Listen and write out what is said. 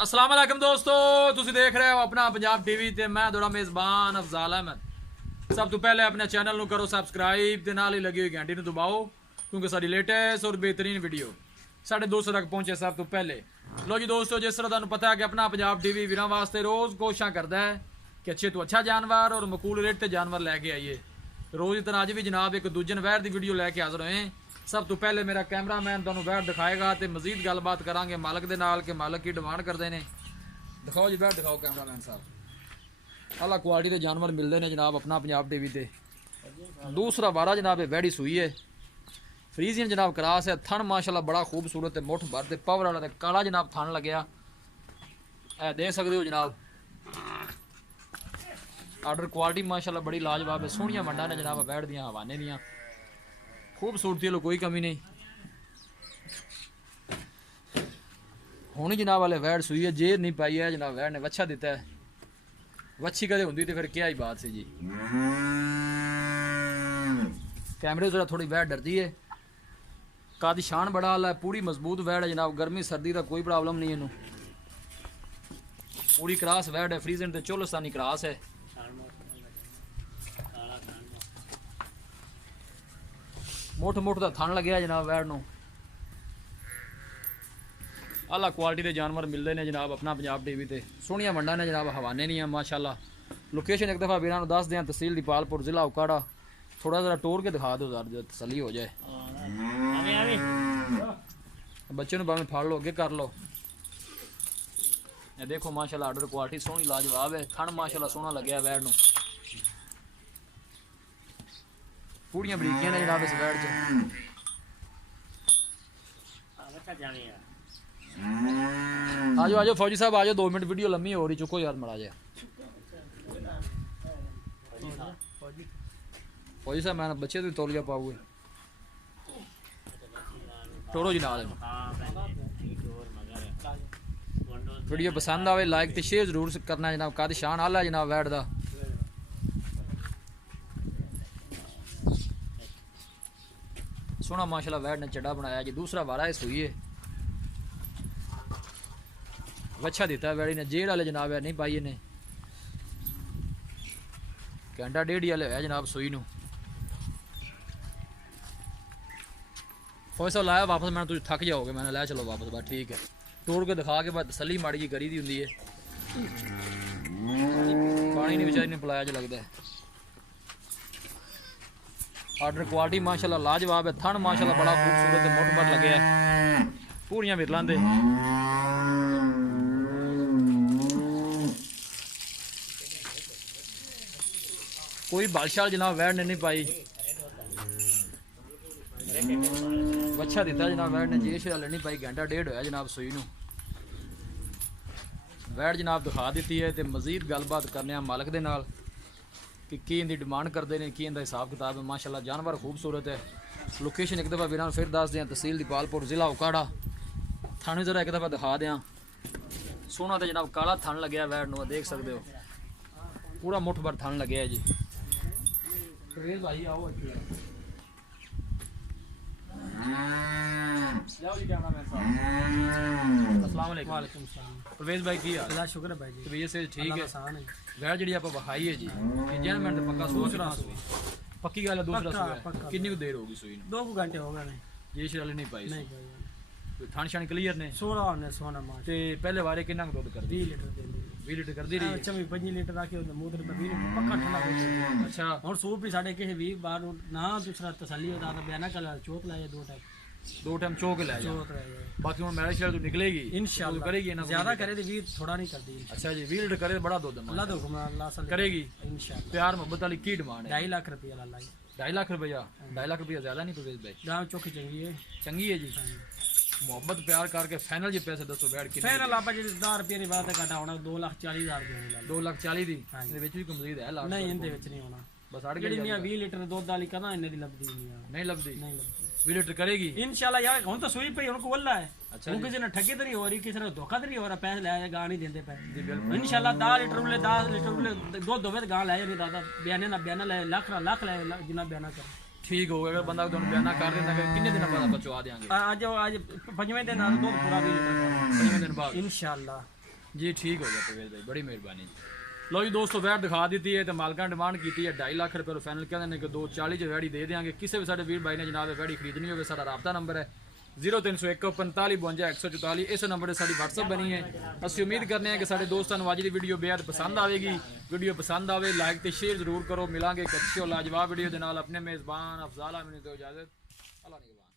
अस्सलाम वालेकुम दोस्तों, तुसी देख रहे हो अपना पंजाब टीवी ते मैं थोड़ा मेज़बान अफजाल अहमद। सब तो पहले अपने चैनल ਨੂੰ करो सबसक्राइब ਤੇ ਨਾਲ ਹੀ ਲੱਗੀ ਹੋਈ ਘੰਟੀ ਨੂੰ ਦਬਾਓ ਕਿਉਂਕਿ ਸਾਡੀ ਲੇਟੈਸਟ ਔਰ ਬਿਹਤਰੀਨ ਵੀਡੀਓ ਸਾਡੇ ਦੋਸਤਾਂ ਤੱਕ ਪਹੁੰਚੇ ਸਭ ਤੋਂ ਪਹਿਲੇ। ਲੋ ਜੀ ਦੋਸਤੋ, ਜਿਸ ਤਰ੍ਹਾਂ ਤੁਹਾਨੂੰ ਪਤਾ ਹੈ ਕਿ ਆਪਣਾ पंजाब टीवी ਵੀਰਾਂ ਵਾਸਤੇ ਰੋਜ਼ ਕੋਸ਼ਿਸ਼ਾਂ ਕਰਦਾ ਹੈ ਕਿ ਅੱਛੇ ਤੋਂ ਅੱਛਾ ਜਾਨਵਰ ਔਰ ਮਕਬੂਲ ਰੇਟ ਤੇ ਜਾਨਵਰ ਲੈ ਕੇ ਆਈਏ। रोज़ की तरह अज भी जनाब एक दूजन वैर की वीडियो लैके हाजिर होए। सब तो पहले मेरा कैमरामैन तुहानू वैर दिखाएगा तो मजीद गलबात करांगे मालक दे नाल कि मालक की डिमांड करते हैं। दिखाओ जी वैर दिखाओ कैमरामैन साहब। अला क्वालिटी के जानवर मिलते हैं जनाब अपना पंजाब टीवी ते। दूसरा वारा जनाब वैड़ी सूई है, फ्रीजियन जनाब क्रास है। थन माशाल्लाह बड़ा खूबसूरत है, मुठ भर ते पावर वाला काला जनाब थन लग्या है, देख सकते हो जनाब। आर्डर क्वालिटी माशाल्लाह बड़ी लाजवाब है। सोहनिया मंडा ने जनाब बैठ दियां हवाने दियां, खूबसूरती लो कोई कमी नहीं। हुण जनाब वाले वैड़ सूई है, जेर नहीं पाई है जनाब वैड़ ने वच्छा दिता है। वच्छी कदे हुंदी ते फिर क्या ही बात सी जी। कैमरे से थोड़ी वैड़ डरती है। कादी शान बड़ा आला है, पूरी मजबूत वैड़ है जनाब। गर्मी सर्दी का कोई प्रॉब्लम नहीं इनू। पूरी क्रास वैड़ है, फ्रीजन ते चोलस्तानी क्रास है। मुठ मुठ का थन लग्या जनाब वैड़ नूं। आला क्वालिटी के जानवर मिलते हैं जनाब अपना पंजाब टीवी ते। सोहनिया मंडा ने जनाब हवाने नहीं है माशाल्लाह। लोकेशन एक दफ़ा वीरां नूं दस दें, तहसील दीपालपुर जिला उकाड़ा। थोड़ा जरा टोर के दिखा दो जो तसली हो जाए। बच्चे नूं भावें फाड़ लो, अगे कर लो। ये देखो माशाल्लाह आर्डर क्वालिटी सोहनी लाजवाब है। थन माशाल्लाह सोहना लग्या वैड़ नूं। पूड़ियां बरीकियां ने जनाब इस वैड़ च। आजो आजो फौजी साहब आजो, 2 मिनट वीडियो लम्मी हो रही, चुको यार मड़ा जाए। फौजी साहब मैं बच्चे तो तौलिया पाऊगे टोरो जी नाल। वीडियो पसंद आवे लाइक तो शेयर जरूर करना जनाब। कद शान आला जनाब वैड़ दा। सोना माशाल्लाह वैड़ ने चड्डा बनाया जी। दूसरा वारा है सूई है, वच्छा दिता वैड़ी ने। जेड़ वाले जनाब है नहीं पाई इन्हें, घंटा डेढ़ वाले है जनाब सूई नूं। फौज साहब लाया वापस, मैंने तुझे थक जाओगे, मैंने लै चलो वापस। बस ठीक है, तोड़ के दिखा के बाद तसली माड़ी जी करी दी होंदी है। पानी नहीं बेचारी ने पिलाया जो लगता है। आर्डर क्वालिटी माशाल्लाह लाजवाब है। थन माशाल्लाह बड़ा खूबसूरत है, मुठ भर लगे है। पूरियां मिरलां दे। कोई बादशाह जनाब वैड़ ने नहीं पाई। अच्छा दिता जनाब वैड़ ने, जेश वाले नहीं पाई। घंटा डेढ़ होया जनाब सूई नूं। वैड़ जनाब दिखा दी है तो मजीद गलबात करने मालक दे नाल कि की इनकी डिमांड करते हैं, की इनका हिसाब किताब है। माशाल्लाह जानवर खूबसूरत है। लोकेशन एक दफ़ा वीरां फिर दस दें, तहसील दीपालपुर जिला उकाड़ा। थाने जरा एक दफ़ा दिखा दें। सोना तो जनाब काला थन लग्या वैड़ नूं, देख सकते हो। पूरा मुठ भर थन लग्या जी। भाई आओ परवेज भाई की हाल? शुक्र है भाई जी, तबीयत से ठीक है? वैड़ जी आप विखाई है जी, मैं तो पक्का सोच रहा हूँ। पक्की गल है? दूसरा कितनी देर होगी सूई? 2 घंटे हो गए। जेश वाले नहीं पाई? नहीं थन शान क्लीयर ने? सोना मां ते पहले वारे कितना दुध कर? 20 लीटर देंदी। 20 लीटर कर दी रही? अच्छा 25 लीटर आके ओदा मूत्र पे 20 पक्का ठंडा हो गया। अच्छा और सूप भी साडे के 20 बार ना दूसरा तसल्ली होता तो बयाना कल चोक लाए 2 टाइम चोक ले जाए। बाकी हुन मैरिज शेयर तो निकलेगी इंशाल्लाह, करेगी ना? ज्यादा करे तो 20 थोड़ा नहीं करदी। अच्छा जी 20 लीटर करे, बड़ा दूध अल्लाह दो अल्लाह सल करेगी इंशाल्लाह। प्यार मोहब्बत वाली की डिमांड है? 2.5 लाख रुपया अल्लाह। 2.5 लाख रुपया? 2.5 लाख रुपया ज्यादा नहीं परवेज भाई? गांव चौकी चंगी है। चंगी है जी। मोहब्बत प्यार करके फाइनल जी पैसे दसो बैठ के। फाइनल आप जी 10 रुपये की बात घटा होना 2,40,000 दी। 2,40,000 दी ਇਹਦੇ ਵਿੱਚ ਵੀ ਕੰਪਲੀਟ ਹੈ ਲਾਸਟ? ਨਹੀਂ ਇਹਦੇ ਵਿੱਚ ਨਹੀਂ ਹੋਣਾ, ਬਸ ਅੜ ਗਈ। 20 ਲੀਟਰ ਦੁੱਧ ਵਾਲੀ ਕਹਦਾ ਇਹਨੇ ਦੀ ਲੱਭਦੀ ਨਹੀਂ ਲੱਭਦੀ। 20 ਲੀटर करेगी इंशाल्लाह यार। हुन तो सूई पई, उनको वल्ला है। अच्छा वो किसी ने ठगी तो नहीं हो रही, किसी ने धोखा तो नहीं हो रहा, पैसे ले गा नहीं देंदे पे इंशाल्लाह। 10 लीटर उले 10 लीटर उले दूध होवे तो गां ले नहीं दादा। बयाने ना बयाना ले लाख ले जिना बयाना कर। ठीक हो गया। अगर बंदा तुहानू बयाना कर देंदा फिर कितने दिन बाद पहुंचा देंगे? आज 5वें दिन दूध पूरा 20 लीटर 5वें दिन बाद इंशाल्लाह। जी ठीक हो गया परवेज भाई, बड़ी मेहरबानी जी। लो जी दोस्तों वैट दिखा दी है तो मालका ने डिमांड की है 2.5 लाख रुपये फाइनल कहते हैं कि 240 वैड़ी दे देंगे। किसी भी साढ़े वीर भाई ने जनाब वैड़ी खरीदनी होगी साਡਾ राबता नंबर है 0301 45 52 144। इस नंबर से साड़ी व्हाट्सअप बनी है। असं उम्मीद करने कि साढ़े दोस्तों अज की वीडियो बेहद पसंद आएगी। वीडियो पसंद आए लाइक तो शेयर जरूर करो। मिलांगे एक अच्छी और लाजवाब वीडियो के नाल। अपने मेज़बान अफजाल अहमद को इजाज़त। अल्लाह निगहबान।